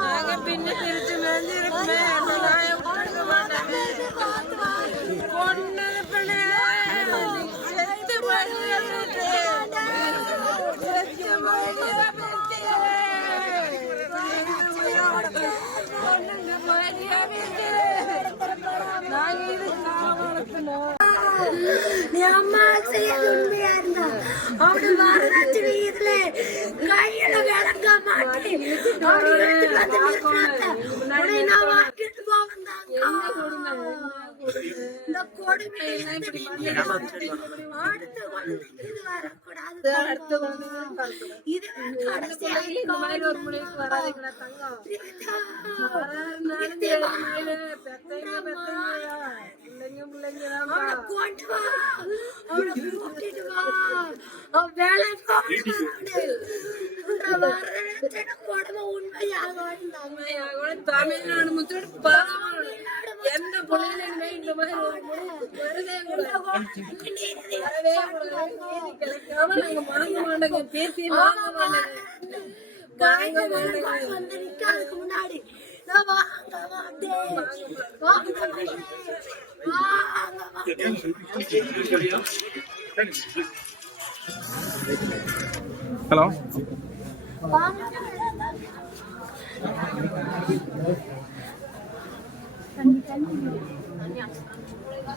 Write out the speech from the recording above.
நாங்க பின்ன திருச்சி மேஞ்சிருப்பே நீ அம்மா செய்யறது உண்மையா இருந்தா அவனு வரதட்சணை இதுல கையில விளங்க மாட்டேன் அவனை எடுத்துட்டு வந்து நிறுத்தாத்த நான் வாங்கிட்டு போவந்தாங்க இந்த கொடுமை அடுத்த குழந்தைக்கு இது வரக்கூடாது இது கொண்டு வா அவனை கூட்டிட்டு வா அவன் வேலை கொடுமை உண்மையாக தமிழ்நாடு முத்தோடு எந்த பிள்ளைகளுமே இந்த மாதிரி நாங்க வாங்க மாட்டோங்க பேசி வாங்க மாட்டோங்க வந்து நிக்காதுக்கு முன்னாடி ஹலோ Thank you.